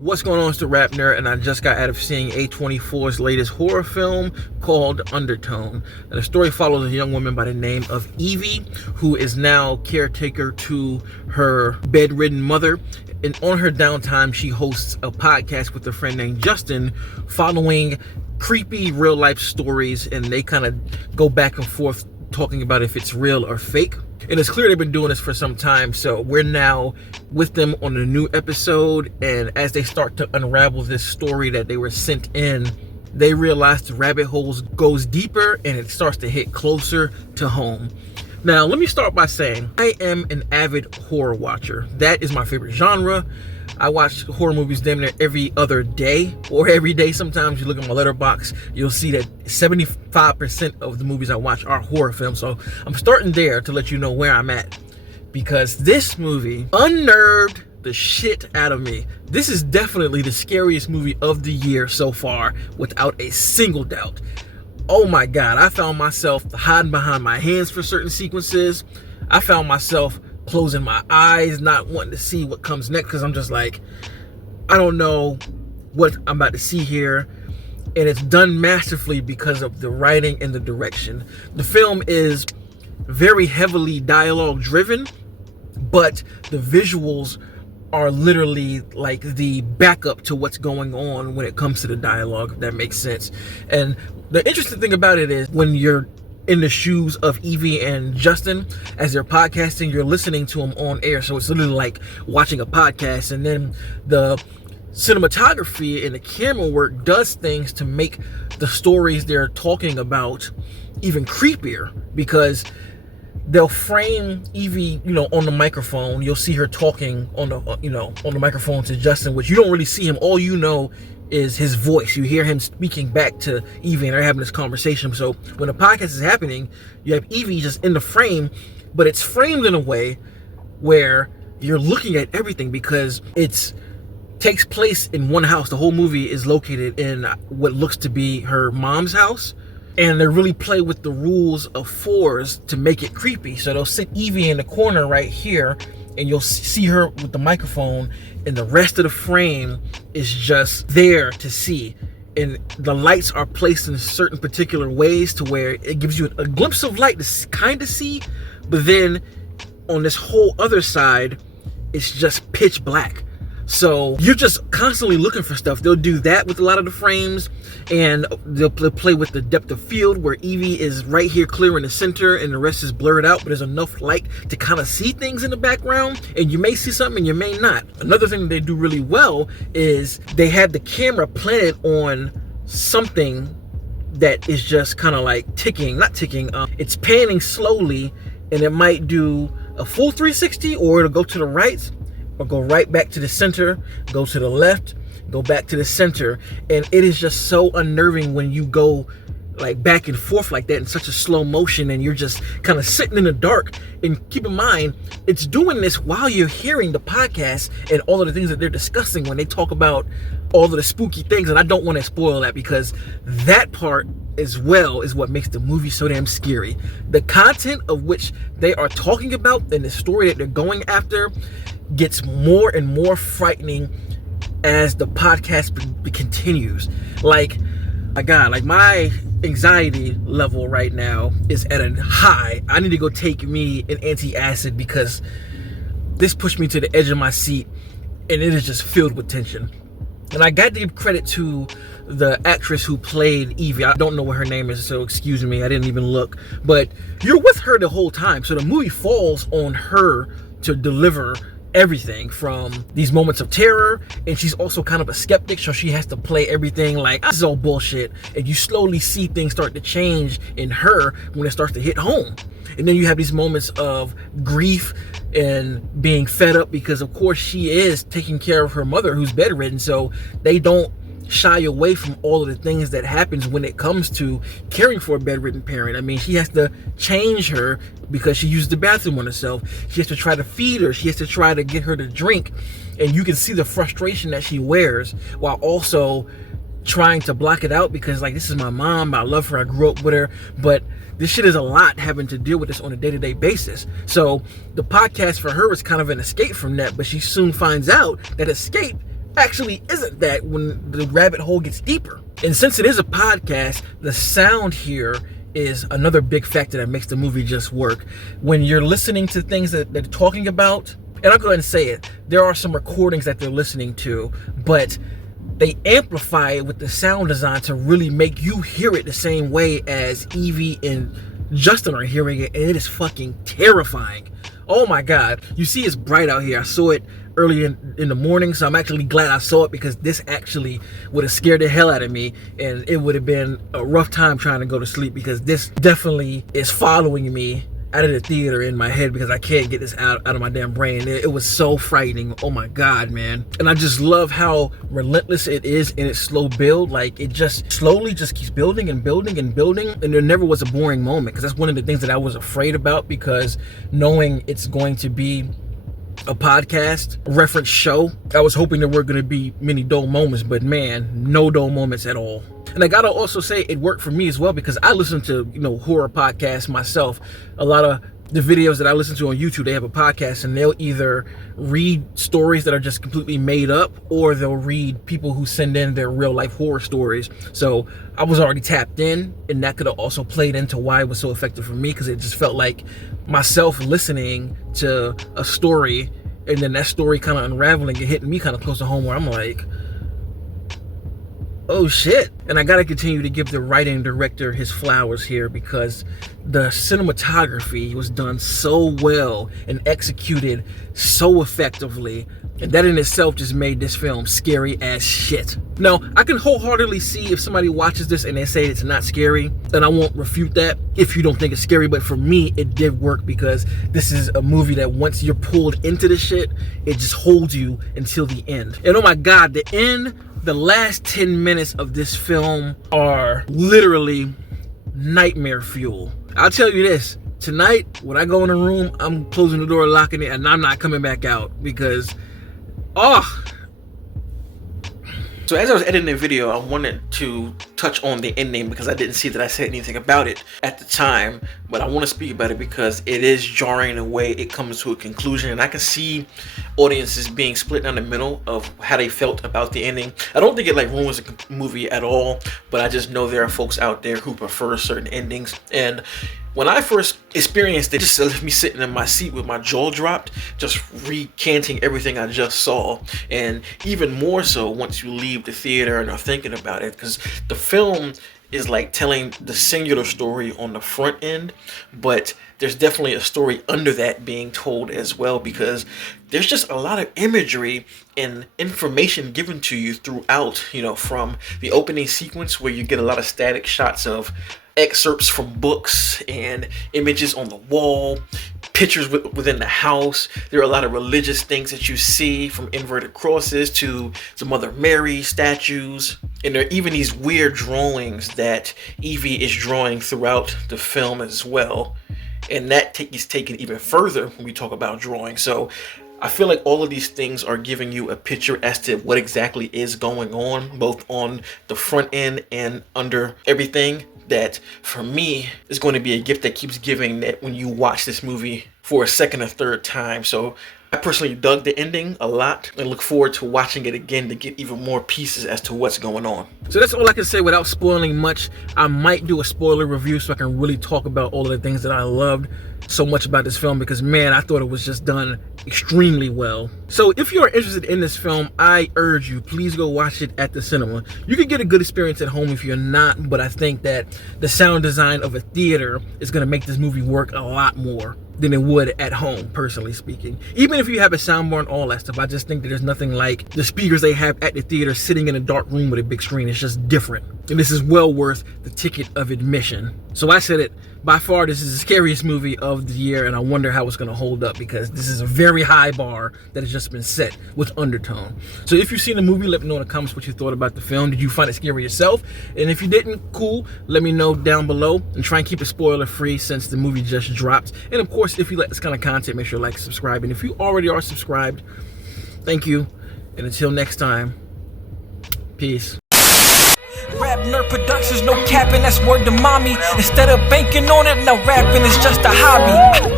What's going on? It's the RapNerd, and I just got out of seeing A24's latest horror film called Undertone. And the story follows a young woman by the name of Evie, who is now caretaker to her bedridden mother. And on her downtime, she hosts a podcast with a friend named Justin, following creepy real-life stories, and they kind of go back and forth talking about if it's real or fake. And it's clear they've been doing this for some time, so we're now with them on a new episode, and as they start to unravel this story that they were sent in, they realize the rabbit hole goes deeper and it starts to hit closer to home. Now, let me start by saying I am an avid horror watcher. That is my favorite genre. I watch horror movies damn near every other day or every day. Sometimes you look at my letterbox, you'll see that 75% of the movies I watch are horror films. So I'm starting there to let you know where I'm at, because this movie unnerved the shit out of me. This is definitely the scariest movie of the year so far, without a single doubt. Oh my God, I found myself hiding behind my hands for certain sequences. I found myself closing my eyes, not wanting to see what comes next, because I'm just like, I don't know what I'm about to see here. And it's done masterfully because of the writing and the direction. The film is very heavily dialogue driven, but the visuals are literally like the backup to what's going on when it comes to the dialogue, if that makes sense. And the interesting thing about it is, when you're in the shoes of Evie and Justin as they're podcasting, you're listening to them on air, so it's literally like watching a podcast. And then the cinematography and the camera work does things to make the stories they're talking about even creepier, because they'll frame Evie, on the microphone. You'll see her talking on the microphone to Justin, which you don't really see him. All you know is his voice. You hear him speaking back to Evie, and they're having this conversation. So when the podcast is happening, you have Evie just in the frame, but it's framed in a way where you're looking at everything, because it takes place in one house. The whole movie is located in what looks to be her mom's house, and they really play with the rules of fours to make it creepy. So they'll sit Evie in the corner right here, and you'll see her with the microphone, and the rest of the frame is just there to see. And the lights are placed in certain particular ways to where it gives you a glimpse of light to kind of see, but then on this whole other side, it's just pitch black. So you're just constantly looking for stuff. They'll do that with a lot of the frames, and they'll play with the depth of field, where Evie is right here clear in the center and the rest is blurred out, but there's enough light to kind of see things in the background, and you may see something and you may not. Another thing they do really well is they have the camera planted on something that is just kind of like it's panning slowly, and it might do a full 360, or it'll go to the right, or go right back to the center, go to the left, go back to the center. And it is just so unnerving when you go like back and forth like that in such a slow motion, and you're just kind of sitting in the dark. And keep in mind, it's doing this while you're hearing the podcast and all of the things that they're discussing when they talk about all of the spooky things. And I don't want to spoil that, because that part as well is what makes the movie so damn scary. The content of which they are talking about and the story that they're going after gets more and more frightening as the podcast continues. Like, my God, like my anxiety level right now is at a high. I need to go take me an antacid, because this pushed me to the edge of my seat, and it is just filled with tension. And I got to give credit to the actress who played Evie. I don't know what her name is, so excuse me, I didn't even look. But you're with her the whole time, so the movie falls on her to deliver everything from these moments of terror. And she's also kind of a skeptic, so she has to play everything like this is all bullshit, and you slowly see things start to change in her when it starts to hit home. And then you have these moments of grief and being fed up, because of course she is taking care of her mother who's bedridden, so they don't shy away from all of the things that happens when it comes to caring for a bedridden parent. I mean, she has to change her because she used the bathroom on herself. She has to try to feed her. She has to try to get her to drink. And you can see the frustration that she wears, while also trying to block it out, because like, this is my mom, I love her, I grew up with her, but this shit is a lot, having to deal with this on a day-to-day basis. So the podcast for her is kind of an escape from that, but she soon finds out that escape actually isn't that when the rabbit hole gets deeper. And since it is a podcast, the sound here is another big factor that makes the movie just work. When you're listening to things that they're talking about, and I'll go ahead and say it, there are some recordings that they're listening to, but they amplify it with the sound design to really make you hear it the same way as Evie and Justin are hearing it, and it is fucking terrifying. Oh my God. You see it's bright out here. I saw it early in the morning, so I'm actually glad I saw it, because this actually would have scared the hell out of me, and it would have been a rough time trying to go to sleep, because this definitely is following me out of the theater in my head, because I can't get this out of my damn brain. It was so frightening. Oh my God, man. And I just love how relentless it is in its slow build. Like, it just slowly just keeps building and building and building, and there never was a boring moment, because that's one of the things that I was afraid about, because knowing it's going to be a podcast reference show, I was hoping there were going to be many dull moments, but man, no dull moments at all. And I gotta also say it worked for me as well, because I listen to, you know, horror podcasts myself. A lot of the videos that I listen to on YouTube, they have a podcast, and they'll either read stories that are just completely made up, or they'll read people who send in their real life horror stories. So I was already tapped in, and that could have also played into why it was so effective for me, because it just felt like myself listening to a story, and then that story kind of unraveling and hitting me kind of close to home, where I'm like, oh shit. And I gotta continue to give the writing director his flowers here, because the cinematography was done so well and executed so effectively, and that in itself just made this film scary as shit. Now, I can wholeheartedly see if somebody watches this and they say it's not scary, then I won't refute that if you don't think it's scary, but for me, it did work, because this is a movie that once you're pulled into the shit, it just holds you until the end. And oh my God, the end, the last 10 minutes of this film are literally nightmare fuel. I'll tell you this, tonight, when I go in a room, I'm closing the door, locking it, and I'm not coming back out, because, oh. So as I was editing the video, I wanted to touch on the ending, because I didn't see that I said anything about it at the time, but I want to speak about it because it is jarring the way it comes to a conclusion, and I can see audiences being split down the middle of how they felt about the ending. I don't think it like ruins the movie at all, but I just know there are folks out there who prefer certain endings. And when I first experienced it, just left me sitting in my seat with my jaw dropped, just recanting everything I just saw. And even more so once you leave the theater and are thinking about it, because the film is like telling the singular story on the front end, but there's definitely a story under that being told as well, because there's just a lot of imagery and information given to you throughout, you know, from the opening sequence where you get a lot of static shots of excerpts from books and images on the wall, pictures within the house. There are a lot of religious things that you see, from inverted crosses to some Mother Mary statues. And there are even these weird drawings that Evie is drawing throughout the film as well. And that is taken even further when we talk about drawing. So I feel like all of these things are giving you a picture as to what exactly is going on, both on the front end and under everything. That for me is going to be a gift that keeps giving, that when you watch this movie for a second or third time. So I personally dug the ending a lot and look forward to watching it again to get even more pieces as to what's going on. So that's all I can say without spoiling much. I might do a spoiler review so I can really talk about all of the things that I loved so much about this film, because man, I thought it was just done extremely well. So if you are interested in this film, I urge you, please go watch it at the cinema. You can get a good experience at home if you're not, but I think that the sound design of a theater is going to make this movie work a lot more than it would at home, personally speaking. Even if you have a soundbar and all that stuff, I just think that there's nothing like the speakers they have at the theater sitting in a dark room with a big screen. It's just different. And this is well worth the ticket of admission. So I said it, by far this is the scariest movie of the year, and I wonder how it's gonna hold up, because this is a very high bar that has just been set with Undertone. So if you've seen the movie, let me know in the comments what you thought about the film. Did you find it scary yourself? And if you didn't, cool, let me know down below, and try and keep it spoiler free since the movie just dropped. And of course, if you like this kind of content, make sure to like, subscribe, and if you already are subscribed, thank you, and until next time, peace. RapNerd Productions, no capping, that's word to mommy. Instead of banking on it, now rapping is just a hobby.